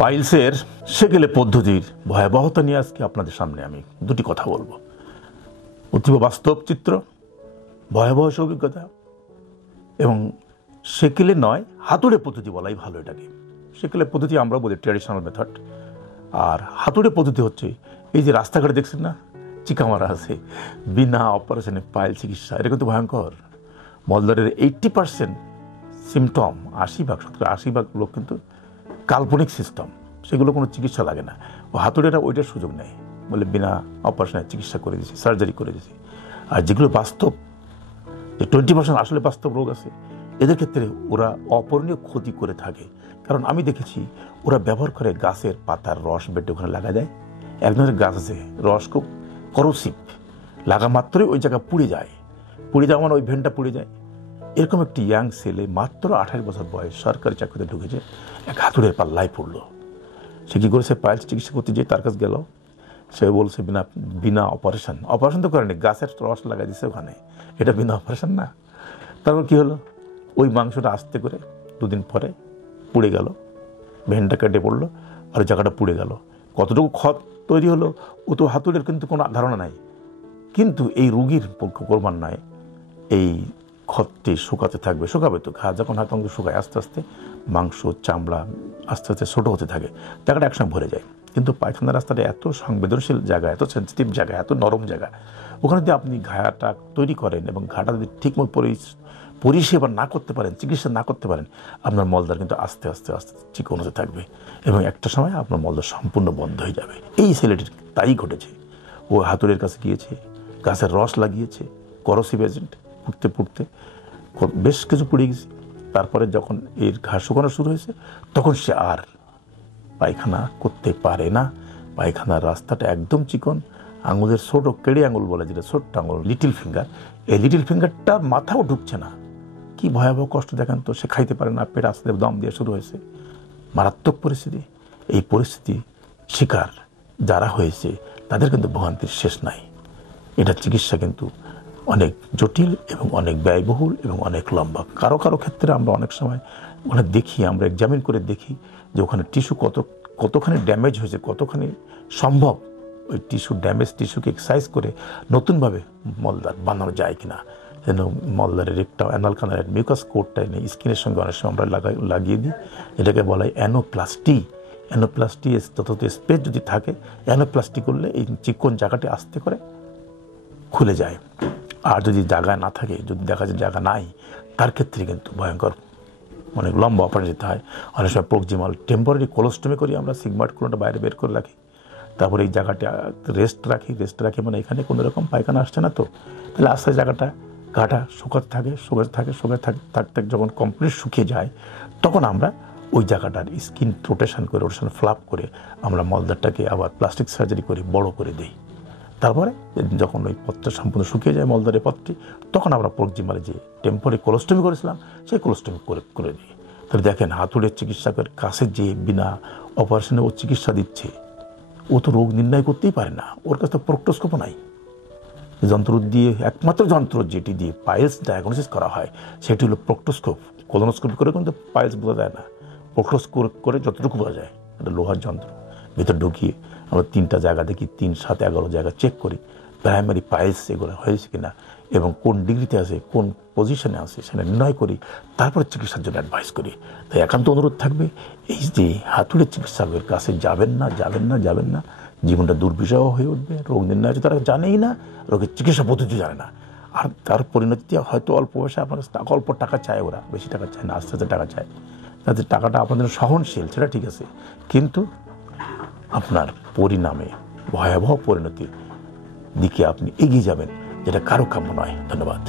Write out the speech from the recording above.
পাইলসের সেকেলে পদ্ধতির ভয়াবহতা নিয়ে আজকে আপনাদের সামনে আমি দুটি কথা বলবো। অতীব বাস্তব চিত্র, ভয়াবহ অভিজ্ঞতা, এবং সেকেলে নয় হাতুড়ে পদ্ধতি বলাই ভালো। এটাকে সেকেলে পদ্ধতি আমরা বলি ট্র্যাডিশনাল মেথড, আর হাতুড়ে পদ্ধতি হচ্ছে এই যে রাস্তাঘাটে দেখছেন না চিকামারা আছে, বিনা অপারেশনে পাইল চিকিৎসা। এটা কিন্তু ভয়ঙ্কর। মলদারের 80% সিমটম, 80% লোক কিন্তু কাল্পনিক সিস্টেম, সেগুলো কোনো চিকিৎসা লাগে না। ও হাতুড়েরা ওইটার সুযোগ নেয়, বলে বিনা অপারেশনে চিকিৎসা করে দিয়েছি, সার্জারি করে দিয়েছি। আর যেগুলো বাস্তব, যে 20% আসলে বাস্তব রোগ আছে, এদের ক্ষেত্রে ওরা অপূরণীয় ক্ষতি করে থাকে। কারণ আমি দেখেছি ওরা ব্যবহার করে গাছের পাতার রস বেটে ওখানে লাগা যায়। এক ধরনের গাছ আছে, রস খুব করোসিভ, লাগা মাত্রই ওই জায়গা পুড়ে যায়। পুড়ে যাওয়া মানে ওই ভেনটা পুড়ে যায়। এরকম একটি ইয়াং ছেলে মাত্র 28 বছর বয়স, সরকারি চাকরিতে ঢুকেছে, এক হাতুড়ের পাল্লায় পড়লো। সে কী করেছে, পাইলস চিকিৎসা করতে যেয়ে তার কাছে গেল। সে বলছে বিনা অপারেশন তো করেনি, গাছের রস লাগাই দিচ্ছে ওখানে, এটা বিনা অপারেশন না। তারপর কী হলো, ওই মাংসটা আস্তে করে 2 দিন পরে পুড়ে গেল, ভেনটা কেটে পড়লো, আর জায়গাটা পুড়ে গেল। কতটুকু ক্ষত তৈরি হলো ও তো হাতুড়ের কিন্তু কোনো ধারণা নাই। কিন্তু এই রুগীর ক্রমান্বয়ে এই ক্ষতটি শুকাবে তো, ঘা যখন হাত অঙ্গ শুকায় আস্তে আস্তে মাংস চামড়া আস্তে আস্তে ছোটো হতে থাকে, জায়গাটা একসঙ্গে ভরে যায়। কিন্তু পায়খানা রাস্তাটা এত সংবেদনশীল জায়গা, এত সেন্সিটিভ জায়গা, এত নরম জায়গা, ওখানে যদি আপনি ঘাটা তৈরি করেন এবং ঘাটা যদি ঠিকমতো পরিষেবা না করতে পারেন, চিকিৎসা না করতে পারেন, আপনার মলদার কিন্তু আস্তে আস্তে আস্তে চিকন হতে থাকবে এবং একটা সময় আপনার মলদার সম্পূর্ণ বন্ধ হয়ে যাবে। এই ছেলেটির তাই ঘটেছে। ও হাতুড়ের কাছে গিয়েছে, গাছের রস লাগিয়েছে, করোসিভ এজেন্ট, পুড়তে বেশ কিছু পুড়ে গেছে। তারপরে যখন এর ঘা শুকানো শুরু হয়েছে, তখন সে আর পায়খানা করতে পারে না। পায়খানার রাস্তাটা একদম চিকন, আঙুলের ছোট কেড়ে আঙুল বলে, যেটা ছোট্ট আঙুল, লিটিল ফিঙ্গার, এই লিটিল ফিঙ্গারটা মাথাও ঢুকছে না। কি ভয়াবহ কষ্ট দেখেন তো। সে খাইতে পারে না, পেট আস্তে দম দিয়ে শুরু হয়েছে, মারাত্মক পরিস্থিতি। এই পরিস্থিতি শিকার যারা হয়েছে তাদের কিন্তু ভোগান্তির শেষ নাই। এটা চিকিৎসা কিন্তু অনেক জটিল এবং অনেক ব্যয়বহুল এবং অনেক লম্বা। কারো ক্ষেত্রে আমরা অনেক সময় ওখানে দেখি, আমরা এক্সামিন করে দেখি যে ওখানে টিস্যু কতখানি ড্যামেজ হয়েছে, কতখানি সম্ভব ওই টিস্যুকে এক্সারসাইজ করে নতুনভাবে মলদার বানানো যায় কিনা। যেন মলদারের একটা অ্যানাল কানালের মিউকাস কোটটা এনে স্কিনের সঙ্গে অনেক সময় আমরা লাগিয়ে দিই, এটাকে বলা হয় অ্যানোপ্লাস্টি। যত স্পেস যদি থাকে, অ্যানোপ্লাস্টি করলে এই চিকন জায়গাটি আস্তে করে খুলে যায়। আর যদি জায়গা না থাকে, যদি দেখা যায় জায়গা নাই, তার ক্ষেত্রে কিন্তু ভয়ঙ্কর অনেক লম্বা অপারেশন যেতে হয়। অনেক সময় প্রক্সিমাল টেম্পোরারি কোলোস্টমি করি আমরা, সিগমায়েড কোলনটা বাইরে বের করে রাখি, তারপরে এই জায়গাটা রেস্ট রাখি মানে এখানে কোনো রকম পায়খানা আসছে না তো, তাহলে আস্তে ঘাটা শুকাতে থাকতে যখন কমপ্লিট শুকিয়ে যায়, তখন আমরা ওই জায়গাটার স্কিন রোটেশন ফ্লাপ করে আমরা মলদারটাকে আবার প্লাস্টিক সার্জারি করে বড় করে দিই। তারপরে যখন ওই পথটা সম্পূর্ণ শুকিয়ে যায়, মলদারের পথটি, তখন আমরা প্রক্সিমালে যে টেম্পোরারি কোলোস্টমি করেছিলাম সেই কোলোস্টমি করে দিই। তাহলে দেখেন, হাতুড়ের চিকিৎসকের কাছে যে বিনা অপারেশনে ও চিকিৎসা দিচ্ছে, ও তো রোগ নির্ণয় করতেই পারে না। ওর কাছে তো প্রক্টোস্কোপও নাই। যন্ত্র দিয়ে, একমাত্র যন্ত্র যেটি দিয়ে পাইলস ডায়াগনোসিস করা হয় সেটি হলো প্রক্টোস্কোপ। কোলোনোস্কোপি করে কিন্তু পাইলস বোঝা যায় না, প্রক্টোস্কোপ করে যতটুকু বোঝা যায়। একটা লোহার যন্ত্র ভিতর ঢুকিয়ে আমরা 3টা জায়গা দেখি, 3, 7, 11 জায়গা চেক করি প্রাইমারি পাইলস এগুলো হয়েছে কিনা এবং কোন ডিগ্রিতে আছে, কোন পজিশনে আছে সেটা নির্ণয় করি, তারপরে চিকিৎসার জন্য অ্যাডভাইস করি। তাই একান্ত অনুরোধ থাকবে, এই যে হাতুড়ের চিকিৎসকের কাছে যাবেন না, জীবনটা দুর্বিষহ হয়ে উঠবে। রোগ নির্ণয় তারা জানেই না, রোগের চিকিৎসা পদ্ধতি জানে না, আর তার পরিণতিতে হয়তো অল্প বয়সে আপনার অল্প টাকা চায়, ওরা বেশি টাকা চায় না, আস্তে আস্তে টাকা চায়। তাদের টাকাটা আপনাদের সহনশীল, সেটা ঠিক আছে, কিন্তু আপনার পরিণামে ভয়াবহ পরিণতির দিকে আপনি এগিয়ে যাবেন, যেটা কারো কাম্য নয়। ধন্যবাদ।